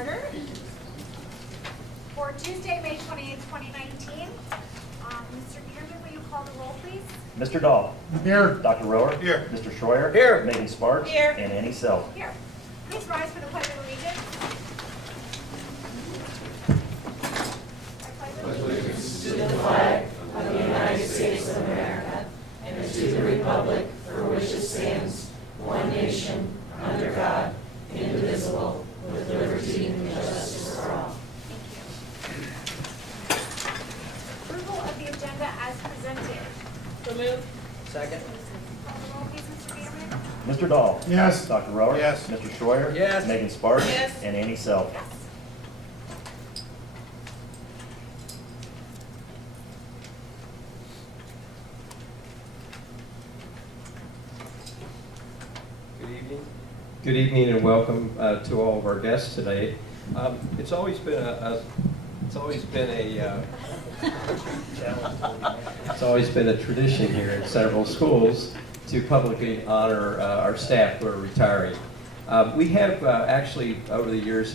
order. For Tuesday, May 28th, 2019, Mr. Bierman, will you call the roll, please? Mr. Dahl. Here. Dr. Rower. Here. Mr. Schroyer. Here. Megan Sparks. Here. And Annie Self. Here. Please rise for the Pledge of Allegiance. Allegiance to the flag of the United States of America and to the republic for which it stands, one nation, under God, indivisible, with liberty and justice for all. Approval of the agenda as presented. So moved. Second. Call the roll, please, Mr. Bierman. Mr. Dahl. Yes. Dr. Rower. Yes. Mr. Schroyer. Yes. Megan Sparks. Yes. And Annie Self. Yes. Good evening. Good evening and welcome to all of our guests today. It's always been a tradition here in Centerville Schools to publicly honor our staff who are retiring. We have actually over the years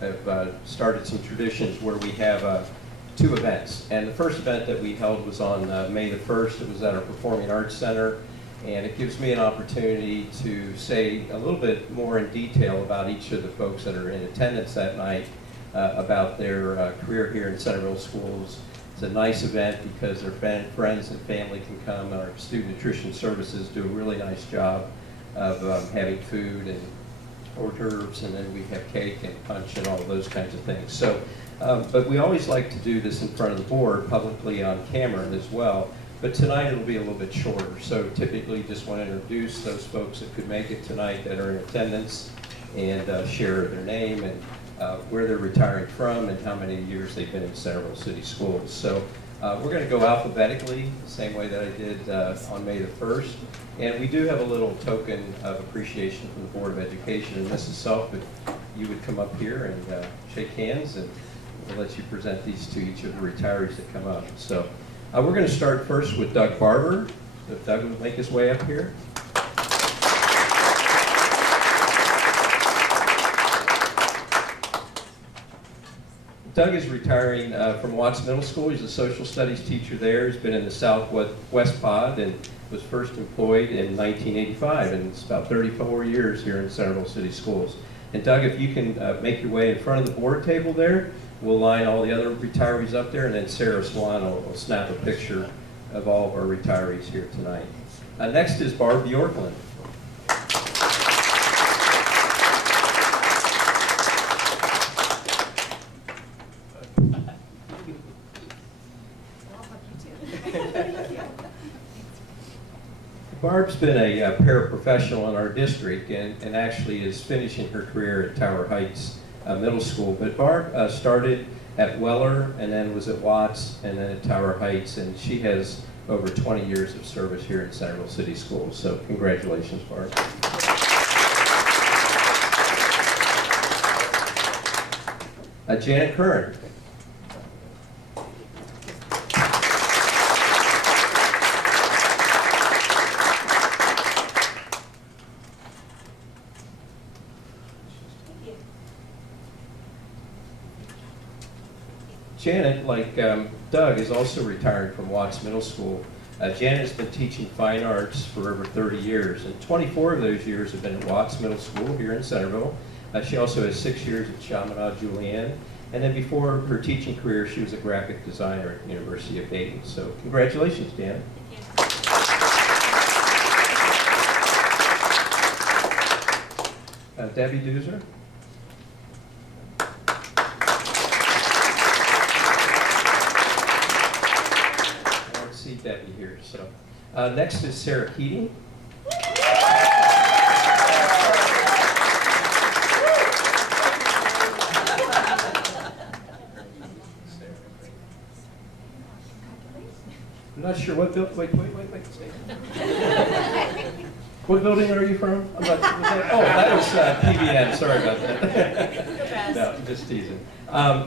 have started some traditions where we have two events. And the first event that we held was on May the 1st. It was at our Performing Arts Center. And it gives me an opportunity to say a little bit more in detail about each of the folks that are in attendance that night, about their career here in Centerville Schools. It's a nice event because their friends and family can come, and our student nutrition services do a really nice job of having food and hors d'oeuvres, and then we have cake and punch and all of those kinds of things. So, but we always like to do this in front of the board, publicly on camera as well. But tonight it'll be a little bit shorter. So typically just want to introduce those folks that could make it tonight that are in attendance and share their name and where they're retiring from and how many years they've been in Centerville City Schools. So we're going to go alphabetically, the same way that I did on May the 1st. And we do have a little token of appreciation from the Board of Education. And Mrs. Self, if you would come up here and shake hands, and we'll let you present these to each of the retirees that come up. So. We're going to start first with Doug Barber. If Doug would make his way up here. Doug is retiring from Watts Middle School. He's a social studies teacher there. He's been in the Southwest Pod and was first employed in 1985, and it's about 34 years here in Centerville City Schools. And Doug, if you can make your way in front of the board table there, we'll line all the other retirees up there, and then Sarah Swan will snap a picture of all of our retirees here tonight. Next is Barb Bjorklund. Barb's been a paraprofessional in our district and actually is finishing her career at Tower Heights Middle School. But Barb started at Weller and then was at Watts and then at Tower Heights, and she has over 20 years of service here in Centerville City Schools. So congratulations, Barb. Janet Curran. Janet, like Doug, is also retired from Watts Middle School. Janet has been teaching fine arts for over 30 years, and 24 of those years have been at Watts Middle School here in Centerville. She also has 6 years at Chaminade Julienne, and then before her teaching career, she was a graphic designer at the University of Dayton. So congratulations, Janet. Debbie Doozer. Debbie here. So next is Sarah Keating. I'm not sure what building. Wait. What building are you from? That was PBN. Sorry about that. No, just teasing.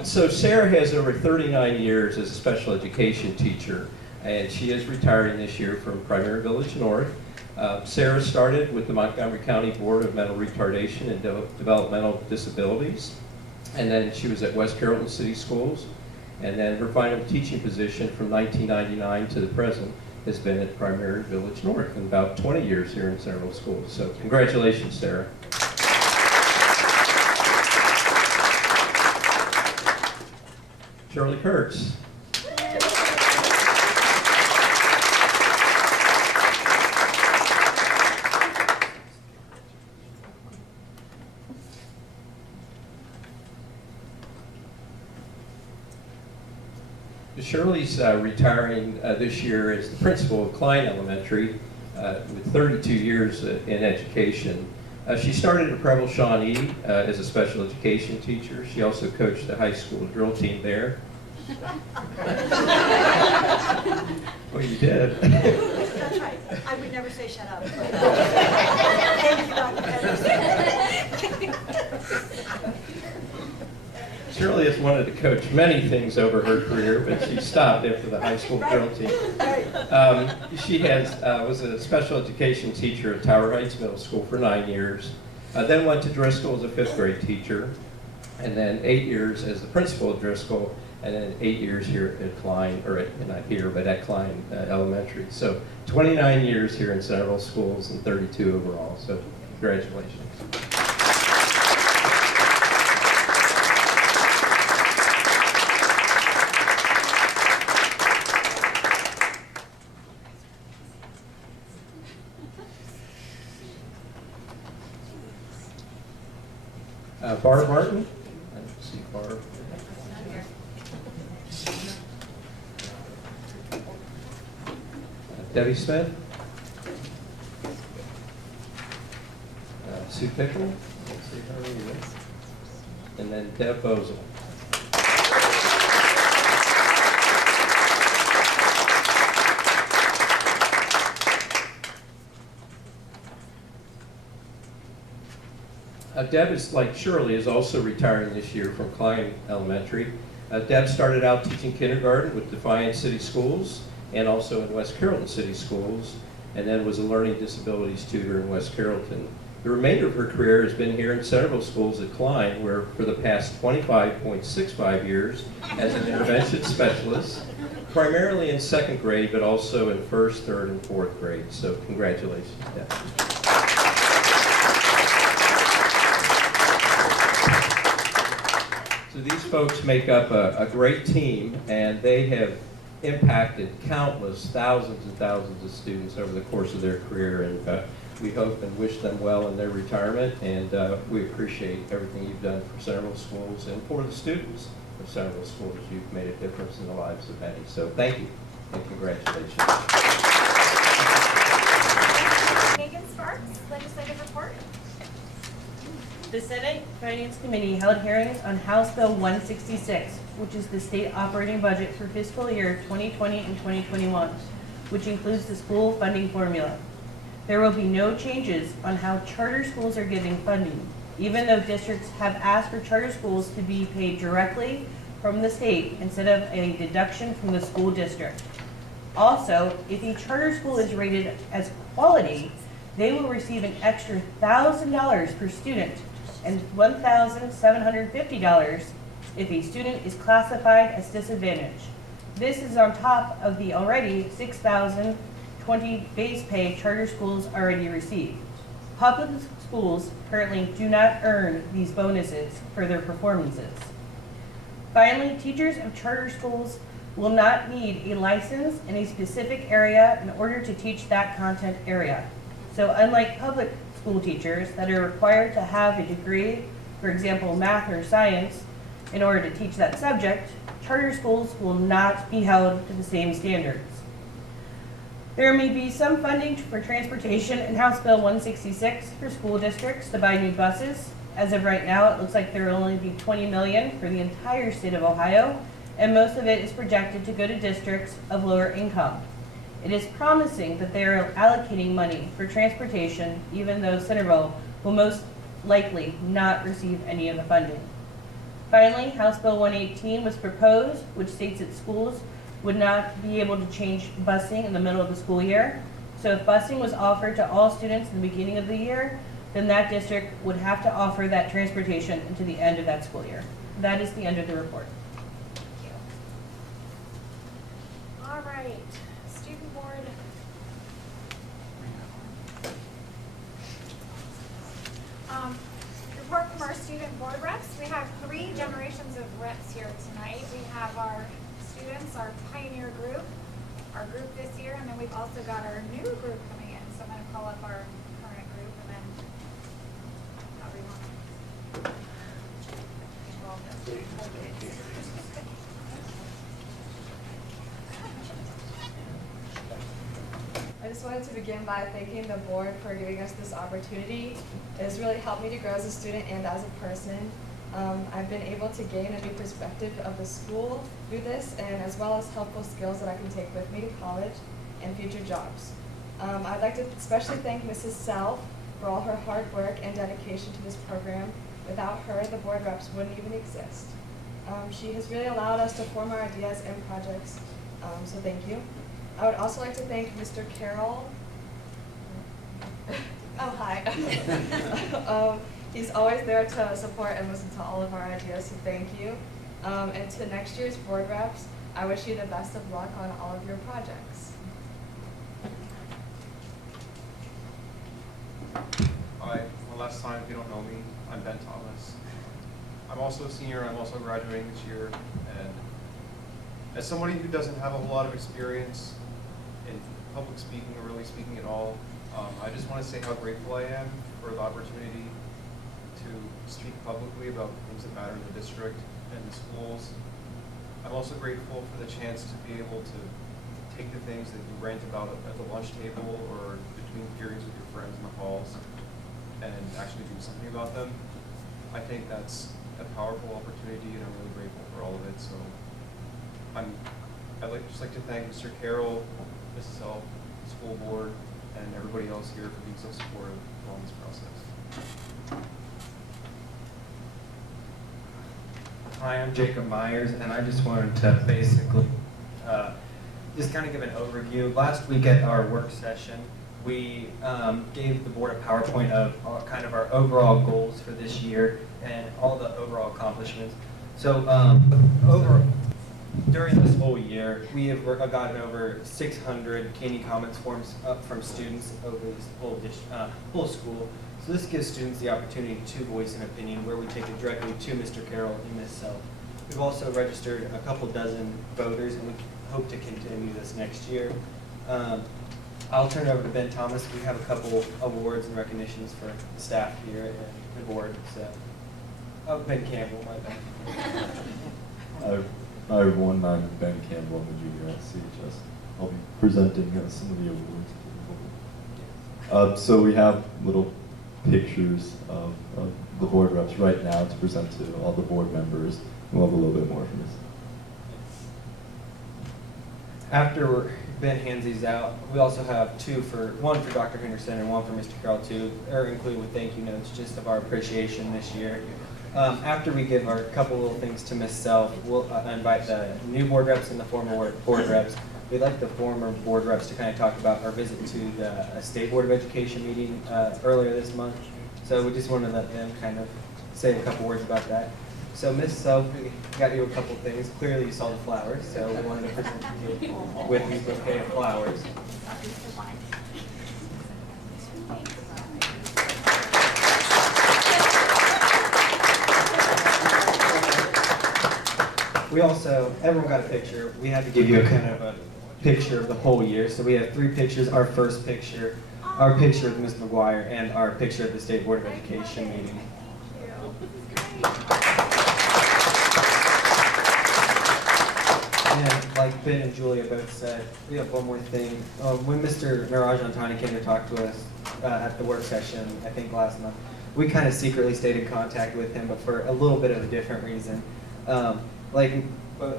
So Sarah has over 39 years as a special education teacher. And she is retiring this year from Primary Village North. Sarah started with the Montgomery County Board of Mental Retardation and Developmental Disabilities. and then she was at West Carrollton City Schools, and then her final teaching position from 1999 to the present has been at Primary Village North, and about 20 years here in Centerville Schools. So congratulations, Sarah. Shirley Kurtz. Shirley's retiring this year as the principal of Klein Elementary with 32 years in education. She started at Preble Shawnee as a special education teacher. She also coached the high school drill team there. Well, you did. That's right. I would never say shut up. Thank you, Dr. Henderson. Shirley has wanted to coach many things over her career, but she stopped after the high school drill team. She was a special education teacher at Tower Heights Middle School for 9 years, then went to Driscoll as a 5th grade teacher, and then 8 years as the principal at Driscoll, and then 8 years here at Klein, or not here, but at Klein Elementary. So 29 years here in Centerville Schools and 32 overall, so congratulations. Barb Martin. I don't see Barb. Debbie Smith. Sue Pickle. Let's see her either. And then Deb Bozel. Deb is, like Shirley, is also retiring this year from Klein Elementary. Deb started out teaching kindergarten with Defiance City Schools and also in West Carrollton City Schools, and then was a learning disabilities tutor in West Carrollton. The remainder of her career has been here in Centerville Schools at Klein, where for the past 25.65 years as an intervention specialist, primarily in 2nd grade, but also in 1st, 3rd, and 4th grade. So congratulations, Deb. So these folks make up a great team, and they have impacted countless thousands and thousands of students over the course of their career, and we hope and wish them well in their retirement, and we appreciate everything you've done for Centerville Schools and for the students of Centerville Schools. You've made a difference in the lives of many. So thank you and congratulations. Megan Sparks, legislative report. The Senate Finance Committee held hearings on House Bill 166, which is the state operating budget for fiscal year 2020 and 2021, which includes the school funding formula. There will be no changes on how charter schools are getting funding, even though districts have asked for charter schools to be paid directly from the state instead of a deduction from the school district. Also, if a charter school is rated as quality, they will receive an extra $1,000 per student and $1,750 if a student is classified as disadvantaged. This is on top of the already $6,020 base pay charter schools already receive. Public schools currently do not earn these bonuses for their performances. Finally, teachers of charter schools will not need a license in a specific area in order to teach that content area. So unlike public school teachers that are required to have a degree, for example, math or science, in order to teach that subject, charter schools will not be held to the same standards. There may be some funding for transportation in House Bill 166 for school districts to buy new buses. As of right now, it looks like there will only be $20 million for the entire state of Ohio, and most of it is projected to go to districts of lower income. It is promising that they are allocating money for transportation, even though Centerville will most likely not receive any of the funding. Finally, House Bill 118 was proposed, which states that schools would not be able to change busing in the middle of the school year. So if busing was offered to all students in the beginning of the year, then that district would have to offer that transportation until the end of that school year. That is the end of the report. Thank you. All right, student board. Report from our student board reps. We have 3 generations of reps here tonight. We have our students, our pioneer group, our group this year, and then we've also got our new group coming in. So I'm going to call up our current group and then everyone. I just wanted to begin by thanking the board for giving us this opportunity. It has really helped me to grow as a student and as a person. I've been able to gain a new perspective of the school through this, and as well as helpful skills that I can take with me to college and future jobs. I'd like to especially thank Mrs. Self for all her hard work and dedication to this program. Without her, the board reps wouldn't even exist. She has really allowed us to form our ideas and projects, so thank you. I would also like to thank Mr. Carroll. Oh, hi. He's always there to support and listen to all of our ideas, so thank you. And to next year's board reps, I wish you the best of luck on all of your projects. Hi, one last time, if you don't know me, I'm Ben Thomas. I'm also a senior, I'm also graduating this year, and as somebody who doesn't have a whole lot of experience in public speaking or really speaking at all, I just want to say how grateful I am for the opportunity to speak publicly about things that matter in the district and the schools. I'm also grateful for the chance to be able to take the things that you rant about at the lunch table or between periods with your friends in the halls and actually do something about them. I think that's a powerful opportunity, and I'm really grateful for all of it. So I'd just like to thank Mr. Carroll, Mrs. Self, the school board, and everybody else here for being so supportive along this process. Hi, I'm Jacob Myers, and I just wanted to basically just kind of give an overview. Last week at our work session, we gave the board a PowerPoint of kind of our overall goals for this year and all the overall accomplishments. So during this whole year, we have gotten over 600 Candy Comments forms up from students over this whole school. So this gives students the opportunity to voice an opinion where we take it directly to Mr. Carroll and Ms. Self. We've also registered a couple dozen voters, and we hope to continue this next year. I'll turn it over to Ben Thomas. We have a couple awards and recognitions for the staff here and the board. So, Ben Campbell, my bad. Hi everyone, I'm Ben Campbell, I'm a junior at CHS. I'll be presenting some of the awards. So we have little pictures of the board reps right now to present to all the board members. We'll have a little bit more from this. After Ben hands these out, we also have one for Dr. Henderson and one for Mr. Carroll too. They're included with thank you notes just of our appreciation this year. After we give our couple little things to Ms. Self, we'll invite the new board reps and the former board reps. We'd like the former board reps to kind of talk about our visit to the State Board of Education meeting earlier this month. So we just want to let them kind of say a couple words about that. So Ms. Self, we got you a couple things. Clearly you saw the flowers, so we wanted to present you with these bouquet of flowers. We also, everyone got a picture. We had to give you a kind of a picture of the whole year. So we have 3 pictures. Our first picture, our picture of Ms. McGuire, and our picture of the State Board of Education meeting. And like Ben and Julia both said, we have one more thing. When Mr. Naraj-Antani came to talk to us at the work session, I think last month, we kind of secretly stayed in contact with him, but for a little bit of a different reason. Like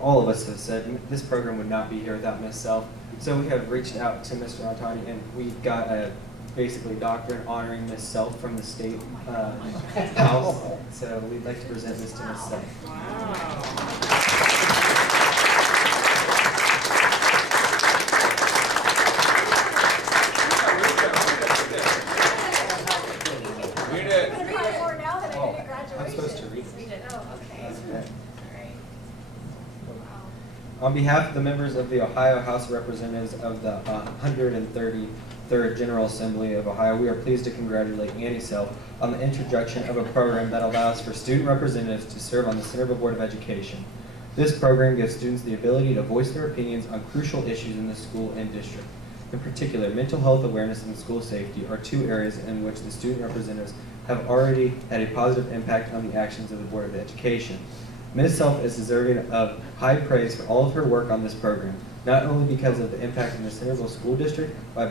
all of us have said, this program would not be here without Ms. Self. So we have reached out to Mr. Antani, and we got a basically doctrine honoring Ms. Self from the state house. So we'd like to present this to Ms. Self. Wow. Alright. Wow. On behalf of the members of the Ohio House of Representatives of the 133rd General Assembly of Ohio, we are pleased to congratulate Annie Self on the introduction of a program that allows for student representatives to serve on the Centerville Board of Education. This program gives students the ability to voice their opinions on crucial issues in the school and district. In particular, mental health awareness and school safety are two areas in which the student representatives have already had a positive impact on the actions of the Board of Education. Ms. Self is deserving of high praise for all of her work on this program, not only because of the impact in the Centerville School District, but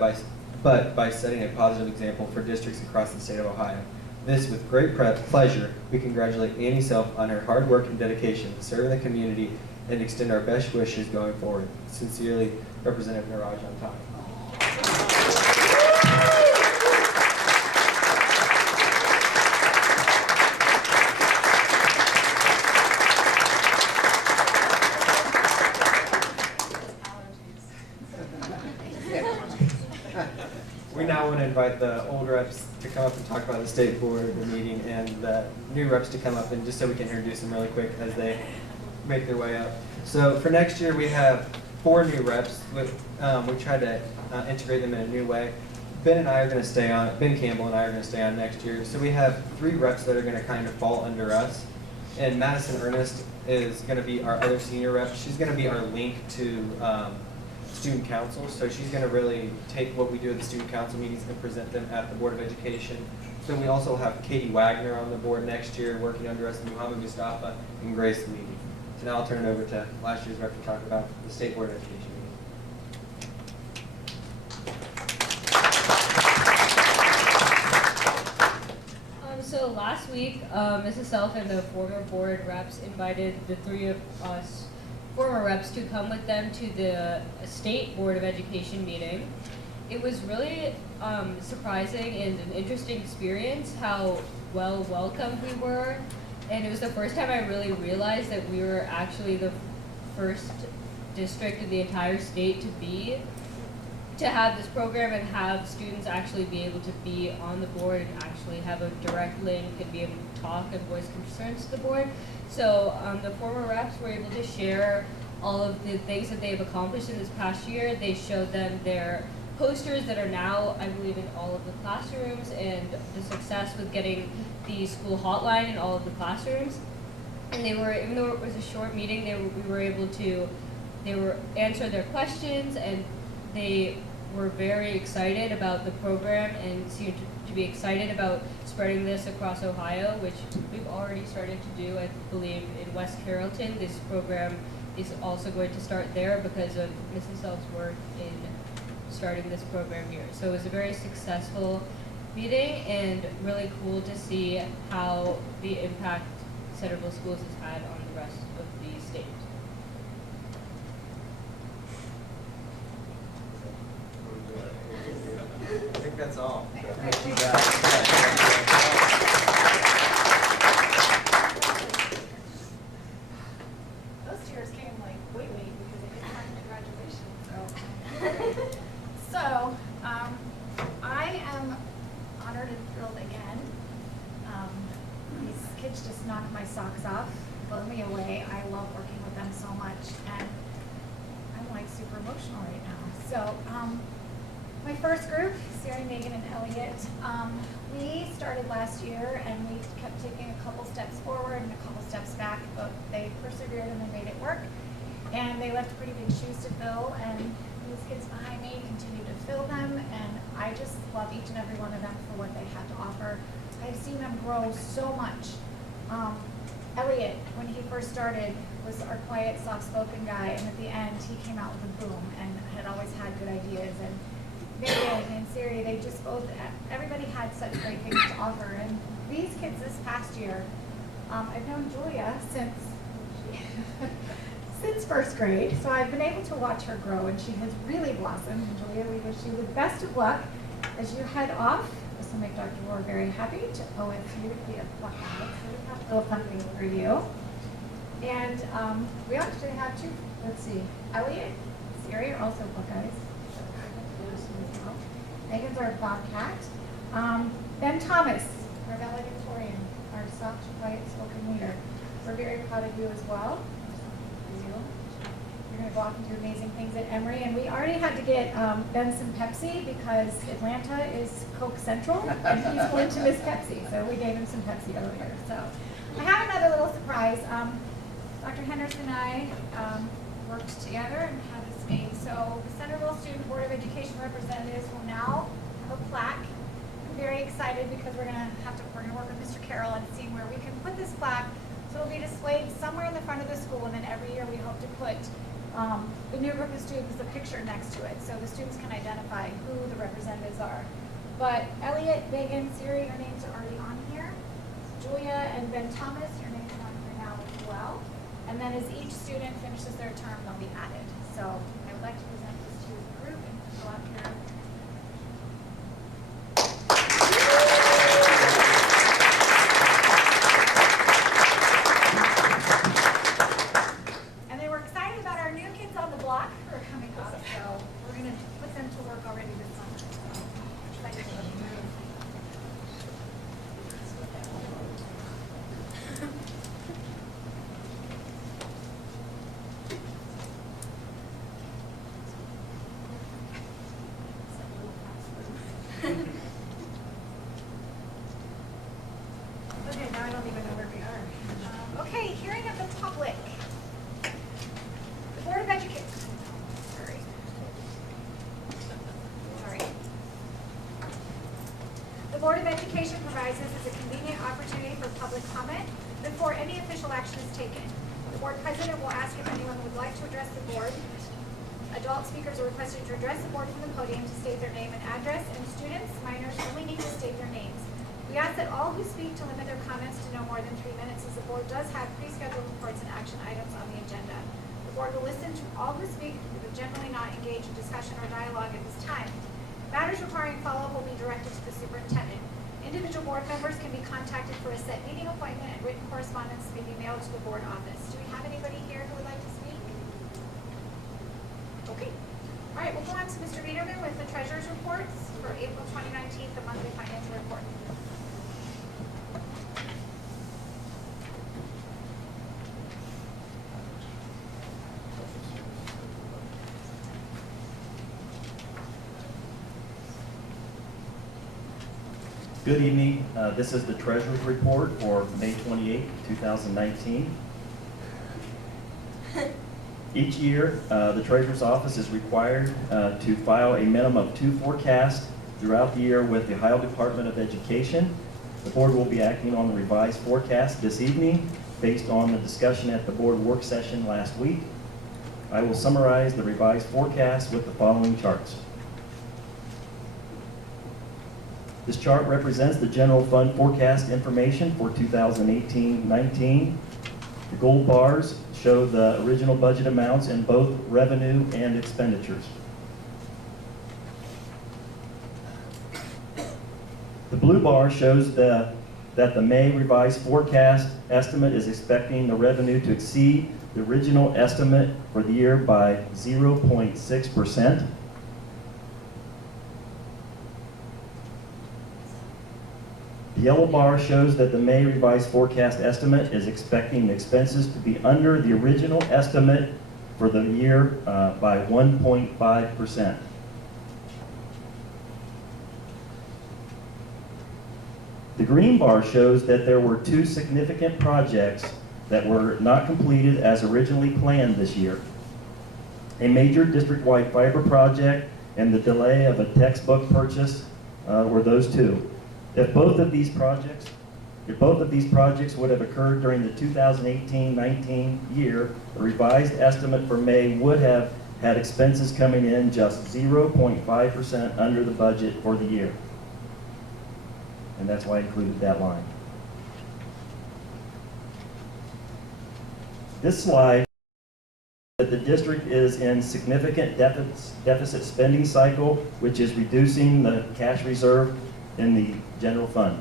by setting a positive example for districts across the state of Ohio. This, with great pleasure, we congratulate Annie Self on her hard work and dedication to serving the community and extend our best wishes going forward. Sincerely, Representative Niraj Antai. We now want to invite the old reps to come up and talk about the state board, the meeting, and the new reps to come up, and just so we can introduce them really quick as they make their way up. So for next year, we have 4 new reps. We tried to integrate them in a new way. Ben and I are going to stay on, Ben Campbell and I are going to stay on next year. So we have 3 reps that are going to kind of fall under us. And Madison Ernest is going to be our other senior rep. She's going to be our link to student council. So she's going to really take what we do at the student council meetings and present them at the Board of Education. Then we also have Katie Wagner on the board next year, working under us, Muhammad Mustafa, and Grace Levy. So now I'll turn it over to last year's rep to talk about the State Board of Education meeting. So last week, Mrs. Self and the former board reps invited the 3 of us former reps to come with them to the State Board of Education meeting. It was really surprising and an interesting experience how well welcomed we were. And it was the first time I really realized that we were actually the first district in the entire state to have this program and have students actually be able to be on the board and actually have a direct link and be able to talk and voice concerns to the board. So the former reps were able to share all of the things that they've accomplished in this past year. They showed them their posters that are now, I believe, in all of the classrooms, and the success with getting the school hotline in all of the classrooms. And they were, even though it was a short meeting, we were able to answer their questions, and they were very excited about the program and seemed to be excited about spreading this across Ohio, which we've already started to do, I believe, in West Carrollton. This program is also going to start there because of Mrs. Self's work in starting this program here. So it was a very successful meeting and really cool to see how the impact Centerville Schools has had on the rest of the state. I think that's all. Those tears came like way late because I didn't have my graduation. So I am honored and thrilled again. These kids just knocked my socks off, blow me away. I love working with them so much, and I'm like super emotional right now. So my first group, Sarah, Megan, and Elliot, we started last year, and we kept taking a couple steps forward and a couple steps back, but they persevered and they made it work. And they left pretty big shoes to fill, and these kids behind me continue to fill them, and I just love each and every one of them for what they have to offer. I've seen them grow so much. Elliot, when he first started, was our quiet, soft-spoken guy, and at the end, he came out with a boom and had always had good ideas. And Megan and Siri, they just both, everybody had such great things to offer. And these kids this past year, I've known Julia since first grade, so I've been able to watch her grow, and she has really blossomed. And Julia, we wish you the best of luck as you head off. This will make Dr. Moore very happy to OSU to be a Buckeye, so we have a little something for you. And we actually have 2, let's see, Elliot and Siri are also Buckeyes. Megan's our Bobcat. Ben Thomas, our valedictorian, our soft, quiet, spoken leader. we're very proud of you as well. You're going to go off and do amazing things at Emory. And we already had to get Ben some Pepsi because Atlanta is Coke Central, and he's going to miss Pepsi. So we gave him some Pepsi earlier. So I have another little surprise. Dr. Henderson and I worked together and had this made. So the Centerville Student Board of Education representatives will now have a plaque. I'm very excited because we're gonna work with Mr. Carroll and see where we can put this plaque. So it'll be displayed somewhere in the front of the school, and then every year we hope to put the new group of students a picture next to it, so the students can identify who the representatives are. But Elliot, Megan, Siri, your names are already on here. Julia and Ben Thomas, your names are on here now as well. And then as each student finishes their term, they'll be added. So I would like to present this to the group and go out here. And they were excited about our new kids on the block who are coming up. So we're going to put them to work already this summer. So excited to let you know. Okay, now I don't even know where we are. Okay, hearing of the public. The Board of Education. Sorry. The Board of Education provides this as a convenient opportunity for public comment before any official action is taken. The board president will ask if anyone would like to address the board. Adult speakers are requested to address the board from the podium to state their name and address, and students, minors, only need to state their names. We ask that all who speak to limit their comments to no more than 3 minutes, as the board does have pre-scheduled reports and action items on the agenda. The board will listen to all who speak, but generally not engage in discussion or dialogue at this time. Matters requiring follow-up will be directed to the superintendent. Individual board members can be contacted for a set meeting appointment, and written correspondence may be mailed to the board office. Do we have anybody here who would like to speak? Okay. All right, we'll go on to Mr. Biederman with the treasurer's reports for April 2019, the monthly financial report. Good evening. This is the Treasury Report for May 28, 2019. Each year, the Treasurer's Office is required to file a minimum of 2 forecasts throughout the year with the Ohio Department of Education. The board will be acting on the revised forecast this evening based on the discussion at the board work session last week. I will summarize the revised forecast with the following charts. This chart represents the general fund forecast information for 2018-19. The gold bars show the original budget amounts in both revenue and expenditures. The blue bar shows that the May revised forecast estimate is expecting the revenue to exceed the original estimate for the year by 0.6%. The yellow bar shows that the May revised forecast estimate is expecting expenses to be under the original estimate for the year by 1.5%. The green bar shows that there were 2 significant projects that were not completed as originally planned this year. A major district-wide fiber project and the delay of a textbook purchase were those 2. If both of these projects would have occurred during the 2018-19 year, the revised estimate for May would have had expenses coming in just 0.5% under the budget for the year. And that's why I included that line. This slide that the district is in significant deficit spending cycle, which is reducing the cash reserve in the general fund.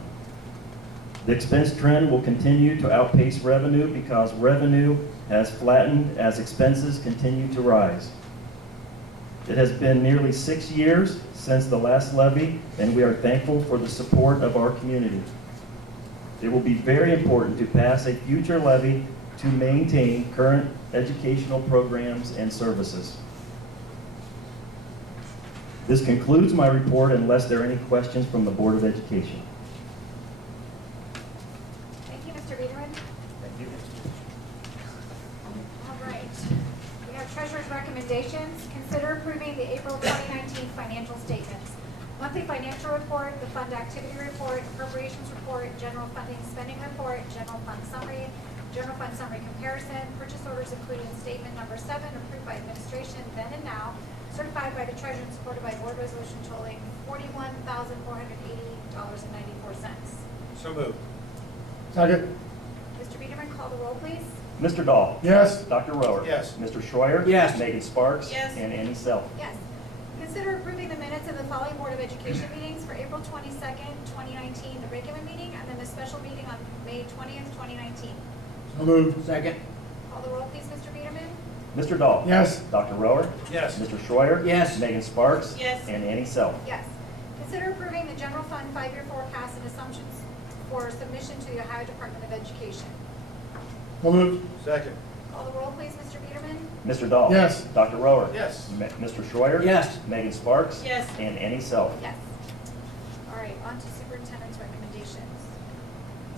The expense trend will continue to outpace revenue because revenue has flattened as expenses continue to rise. It has been nearly 6 years since the last levy, and we are thankful for the support of our community. It will be very important to pass a future levy to maintain current educational programs and services. This concludes my report unless there are any questions from the Board of Education. Thank you, Mr. Biederman. Thank you. All right. We have treasurer's recommendations. Consider approving the April 2019 financial statements. Monthly financial report, the fund activity report, appropriations report, general funding spending report, general fund summary comparison, purchase orders included in statement number 7, approved by administration then and now, certified by the treasurer and supported by board resolution totaling $41,480.94. So moved. Second. Mr. Biederman, call the roll, please. Mr. Dahl? Yes. Dr. Rower? Yes. Mr. Schreier? Yes. Megan Sparks? Yes. And Annie Self? Yes. Consider approving the minutes of the following Board of Education meetings for April 22nd, 2019, the regular meeting, and then the special meeting on May 20th, 2019. So moved. Second. Call the roll, please, Mr. Biederman. Mr. Dahl? Yes. Dr. Rower? Yes. Mr. Schreier? Yes. Megan Sparks? Yes. And Annie Self? Yes. Consider approving the general fund 5-year forecast and assumptions for submission to the Ohio Department of Education. So moved. Second. Call the roll, please, Mr. Biederman. Mr. Dahl? Yes. Dr. Rower? Yes. Mr. Schreier? Yes. Megan Sparks? Yes. And Annie Self? Yes. All right, on to superintendent's recommendations.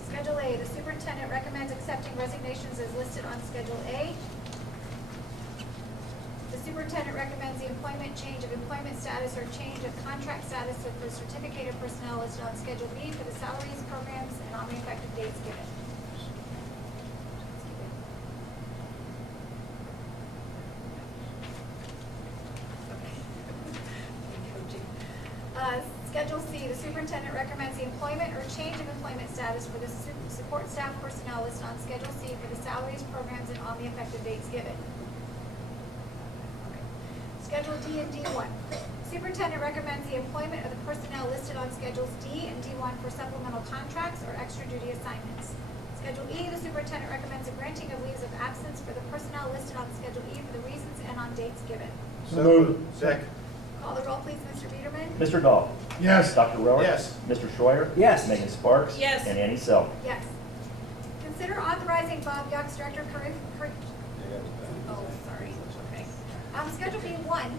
Schedule A, the superintendent recommends accepting resignations as listed on Schedule A. The superintendent recommends the employment change of employment status or change of contract status of the certificated personnel listed on Schedule B for the salaries, programs, and on the effective dates given. Schedule C, the superintendent recommends the employment or change of employment status for the support staff personnel listed on Schedule C for the salaries, programs, and on the effective dates given. Schedule D and D1. Superintendent recommends the employment of the personnel listed on Schedules D and D1 for supplemental contracts or extra duty assignments. Schedule E, the superintendent recommends the granting of leaves of absence for the personnel listed on Schedule E for the reasons and on dates given. So moved. Second. Call the roll, please, Mr. Biederman. Mr. Dahl? Yes. Dr. Rower? Yes. Mr. Schreier? Yes. Megan Sparks? Yes. And Annie Self? Yes. Consider authorizing Bob Yucks, Director of Schedule B1,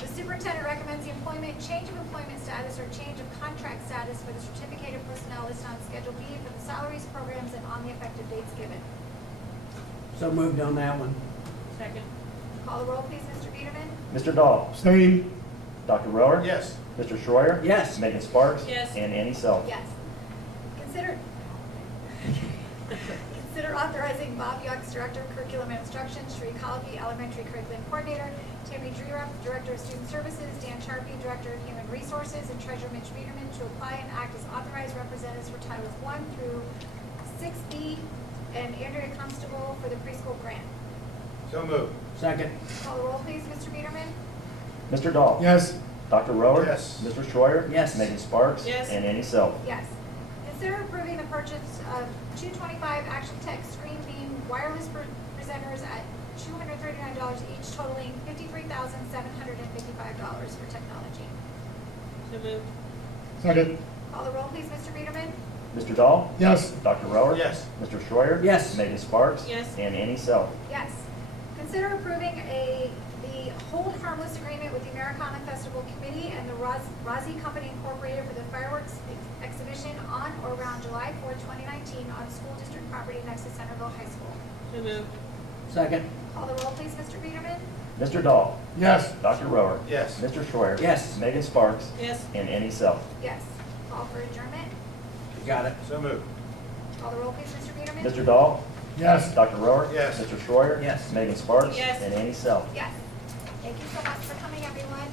the superintendent recommends the employment, change of employment status, or change of contract status for the certificated personnel listed on Schedule B for the salaries, programs, and on the effective dates given. So moved on that one. Second. Call the roll, please, Mr. Biederman. Mr. Dahl? Same. Dr. Rower? Yes. Mr. Schreier? Yes. Megan Sparks? Yes. And Annie Self? Yes. Consider authorizing Bob Yucks, Director of Curriculum and Instruction, Sri Kalki, Elementary Curriculum Coordinator, Tammy Dreerup, Director of Student Services, Dan Sharpie, Director of Human Resources, and Treasurer Mitch Biederman to apply and act as authorized representatives for Titles 1 through 6B, and Andrea Constable for the preschool grant. So moved. Second. Call the roll, please, Mr. Biederman. Mr. Dahl? Yes. Dr. Rower? Yes. Mr. Schreier? Yes. Megan Sparks? Yes. And Annie Self? Yes. Consider approving the purchase of 225 Action Tech Screen Beam wireless presenters at $239 each, totaling $53,755 for technology. So moved. Second. Call the roll, please, Mr. Biederman. Mr. Dahl? Yes. Dr. Rower? Yes. Mr. Schreier? Yes. Megan Sparks? Yes. And Annie Self? Yes. Consider approving the hold harmless agreement with the Americana Festival Committee and the Razi Company Incorporated for the fireworks exhibition on or around July 4, 2019 on school district property next to Centerville High School. So moved. Second. Call the roll, please, Mr. Biederman. Mr. Dahl? Yes. Dr. Rower? Yes. Mr. Schreier? Yes. Megan Sparks? Yes. And Annie Self? Yes. Call for adjournment. You got it. So moved. Call the roll, please, Mr. Biederman. Mr. Dahl? Yes. Dr. Rower? Yes. Mr. Schreier? Yes. Megan Sparks? Yes. And Annie Self? Yes. Thank you so much for coming, everyone.